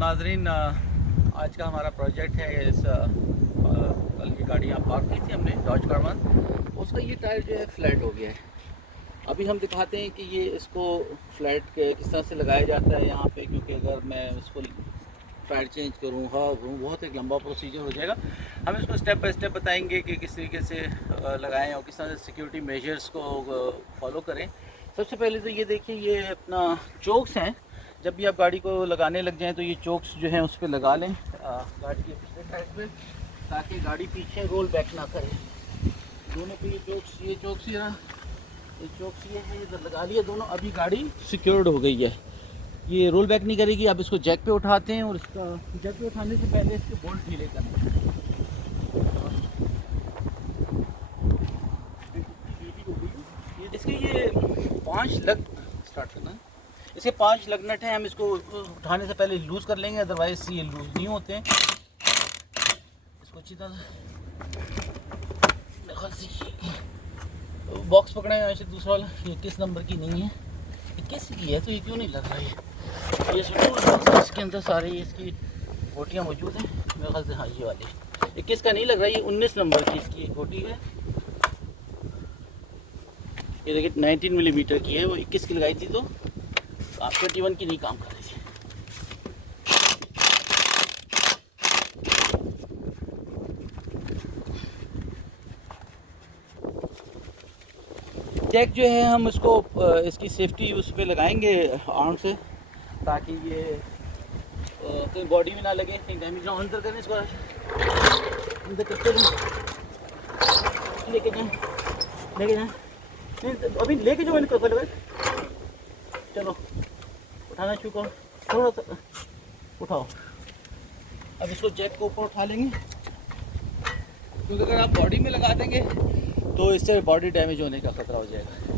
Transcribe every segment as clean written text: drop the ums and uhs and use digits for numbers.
नाजरीन, आज का हमारा प्रोजेक्ट है इस कल की गाड़ी यहाँ पार्क की थी हमने डॉज कार्वन, उसका ये टायर जो है फ्लैट हो गया है। अभी हम दिखाते हैं कि ये इसको फ्लैट किस तरह से लगाया जाता है यहाँ पे, क्योंकि अगर मैं इसको टायर चेंज करूँ बहुत एक लंबा प्रोसीजर हो जाएगा। हम इसको स्टेप बाय स्टेप बताएंगे कि किस तरीके से लगाएं और किस तरह से सिक्योरिटी मेजर्स को फॉलो करें। सबसे पहले तो ये देखिए, ये अपना चोक्स हैं। जब भी आप गाड़ी को लगाने लग जाएं तो ये चोक्स जो हैं उस पर लगा लें गाड़ी के पिछले साइड पे, ताकि गाड़ी पीछे रोल बैक ना करे। दोनों पे ये चोक्स ये है, इधर लगा लिया दोनों। अभी गाड़ी सिक्योर्ड हो गई है, ये रोल बैक नहीं करेगी। आप इसको जैक पे उठाते हैं और इसका जैक पे उठाने से पहले इसके बोल्ट ढीले करना है। इसके ये 5 लग स्टार्ट करना है, इसके 5 लग नट हैं। हम इसको उठाने से पहले लूज़ कर लेंगे, अदरवाइज ये लूज़ नहीं होते हैं। इसको अच्छी तरह बॉक्स पकड़े हैं ऐसे। दूसरा वाला ये किस नंबर की नहीं है, 21 की है, तो ये क्यों नहीं लग रहा है? ये इसके अंदर सारी इसकी गोटियाँ मौजूद हैं मेरे ख्याल से। हाँ, ये वाली 21 का नहीं लग रहा है, ये 19 नंबर की इसकी गोटी है। ये देखिए 19 मिलीमीटर की है, वो 21 की लगाई थी तो आप 21 की नहीं काम कर रही थी। जैक जो है हम इसको इसकी सेफ्टी उस पर लगाएंगे आर्म से, ताकि ये कहीं बॉडी में ना लगे, कहीं डैमेज ना। अंदर करें इसको, अंदर करते रहें, लेके जाएं नहीं, अभी लेके जो मैंने कर लगा। चलो उठाना शुरू करो, थोड़ा सा उठाओ। अब इसको जैक को ऊपर उठा लेंगे, क्योंकि अगर आप बॉडी में लगा देंगे तो इससे बॉडी डैमेज होने का खतरा हो जाएगा।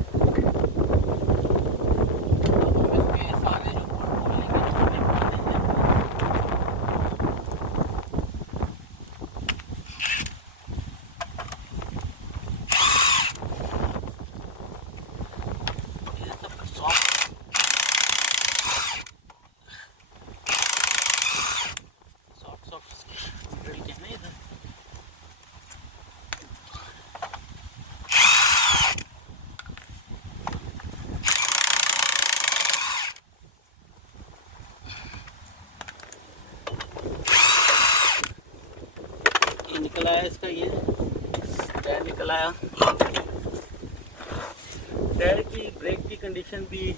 निकल आया इसका, ये टायर निकल आया। टायर की ब्रेक की कंडीशन भी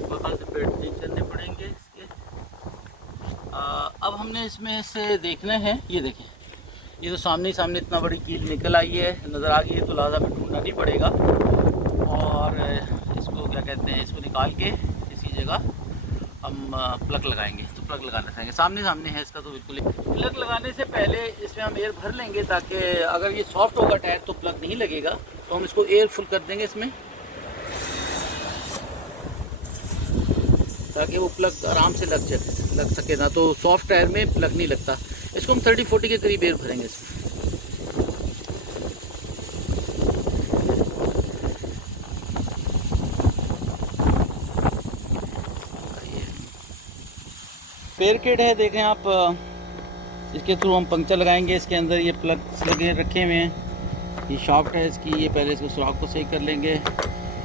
बहुत से चेंज करने पड़ेंगे इसके। अब हमने इसमें से देखना है, ये देखें, ये तो सामने इतना बड़ी कील निकल आई है, नज़र आ गई है, तो लाजा में ढूंढना नहीं पड़ेगा। और इसको क्या कहते हैं, इसको निकाल के इसी जगह हम प्लग लगाएंगे। तो प्लग लगाना चाहेंगे, सामने है इसका, तो बिल्कुल। प्लग लगाने से पहले इसमें हम एयर भर लेंगे, ताकि अगर ये सॉफ्ट होगा टायर तो प्लग नहीं लगेगा। तो हम इसको एयर फुल कर देंगे इसमें, ताकि वो प्लग आराम से लग सके ना। तो सॉफ्ट टायर में प्लग नहीं लगता। इसको हम 30-40 के करीब एयर भरेंगे इसमें। पेयर किट है, देखें आप, इसके थ्रू हम पंक्चर लगाएंगे। इसके अंदर ये प्लग्स लगे रखे हुए हैं, ये शाफ्ट है इसकी। ये पहले इसको सुराख को सही कर लेंगे।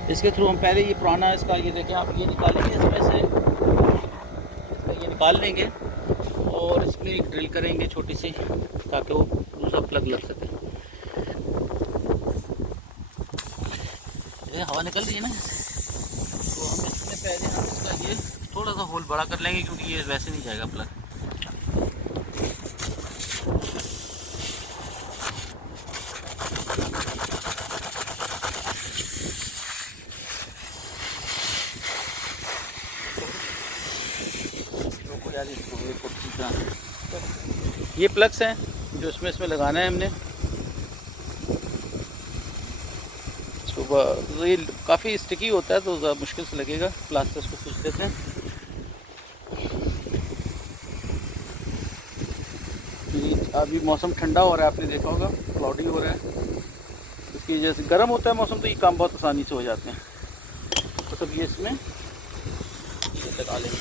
इसके थ्रू हम पहले ये पुराना इसका, ये देखें आप, ये निकालेंगे इसमें से, ये निकाल लेंगे और इसमें एक ड्रिल करेंगे छोटी सी, ताकि वो दूसरा प्लग लग सके। ये हवा निकल रही है ना, तो हम इसमें पहले हम इसका ये थोड़ा सा होल बड़ा कर लेंगे, क्योंकि ये वैसे नहीं जाएगा प्लग। ये प्लग्स हैं जो इसमें लगाना है हमने। तो ये काफ़ी स्टिकी होता है, तो ज़्यादा मुश्किल से लगेगा। प्लास्टर को खींच देते हैं। अभी मौसम ठंडा हो रहा है, आपने देखा होगा, क्लाउडी हो रहा है। इसकी जैसे गर्म होता है मौसम, तो ये काम बहुत आसानी से हो जाते हैं। तो सब ये इसमें ये लगा लेंगे।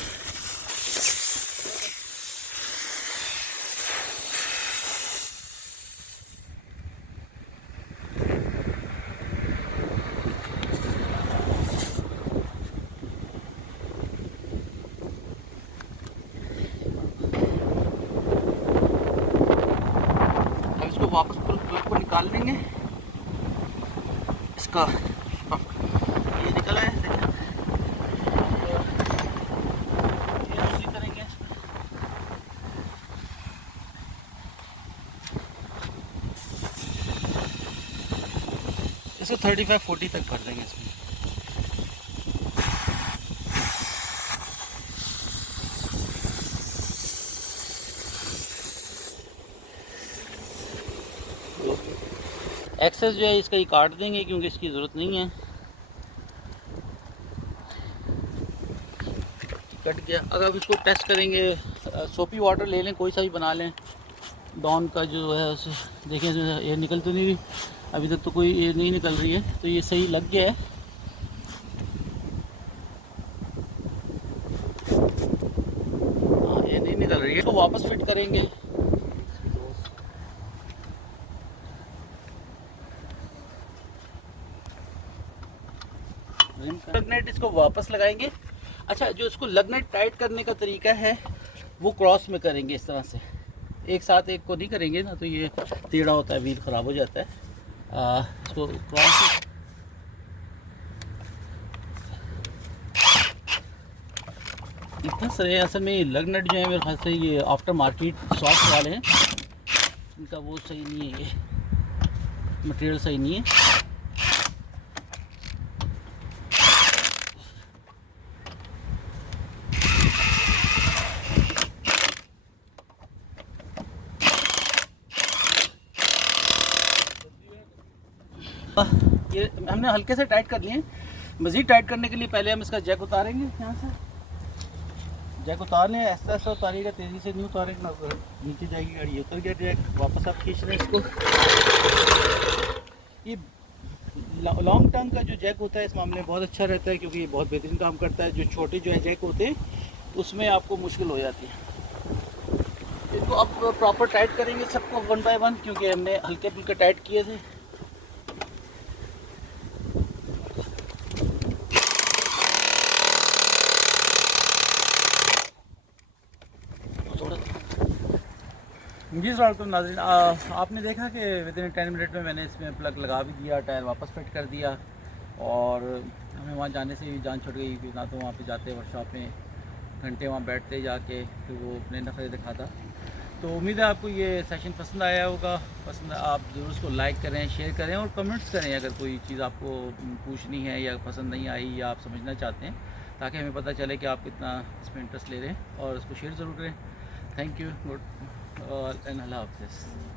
वापस प्लग को निकाल लेंगे। इसका ये निकला है, ये उसी करेंगे। इसको 35-40 तक कर देंगे इसमें। एक्सेस जो है इसका ही काट देंगे क्योंकि इसकी ज़रूरत नहीं है। कट गया। अगर अब इसको टेस्ट करेंगे, सोपी वाटर ले लें, कोई सा भी बना लें। डॉन का जो है उसे देखें एयर निकल तो नहीं रही, अभी तक तो कोई एयर नहीं निकल रही है, तो ये सही लग गया है। हाँ, एयर नहीं निकल रही है, तो वापस फिट करेंगे। लगनेट इसको वापस लगाएंगे। अच्छा, जो इसको लगनेट टाइट करने का तरीका है वो क्रॉस में करेंगे इस तरह से, एक साथ एक को नहीं करेंगे ना, तो ये टेढ़ा होता है, व्हील ख़राब हो जाता है। इसको क्रॉस इतना सही। असल में ये लगनेट जो है मेरे ख्याल से ये आफ्टर मार्केट सॉफ्ट वाले हैं, इनका वो सही नहीं है, ये मटेरियल सही नहीं है। ये हमने हल्के से टाइट कर लिए। मज़ीद टाइट करने के लिए पहले हम इसका जैक उतारेंगे। यहाँ से जैक उतार लें, ऐसा ऐसा उतारिएगा, तेज़ी से नहीं उतारेंगे ना नीचे जाएगी गाड़ी। उतर गया जैक, वापस आप खींच रहे हैं इसको। ये लॉन्ग टर्म का जो जैक होता है इस मामले में बहुत अच्छा रहता है, क्योंकि ये बहुत बेहतरीन काम करता है। जो छोटे जो है जैक होते हैं उसमें आपको मुश्किल हो जाती है। इनको अब प्रॉपर टाइट करेंगे सबको 1 बाय 1, क्योंकि हमने हल्के फुल्के टाइट किए थे। जी सर, नाज़रीन, आपने देखा कि विदिन 10 मिनट में मैंने इसमें प्लग लगा भी दिया, टायर वापस फिट कर दिया, और हमें वहाँ जाने से भी जान छुट गई कि ना तो वहाँ पे जाते वर्कशॉप में घंटे वहाँ बैठते जाके, तो वो अपने नखरे दिखाता। तो उम्मीद है आपको ये सेशन पसंद आया होगा। पसंद आप ज़रूर उसको लाइक करें, शेयर करें और कमेंट्स करें अगर कोई चीज़ आपको पूछनी है या पसंद नहीं आई या आप समझना चाहते हैं, ताकि हमें पता चले कि आप कितना इसमें इंटरेस्ट ले रहे हैं, और उसको शेयर ज़रूर करें। थैंक यू, गुड और अल्लाह हाफ़िज़।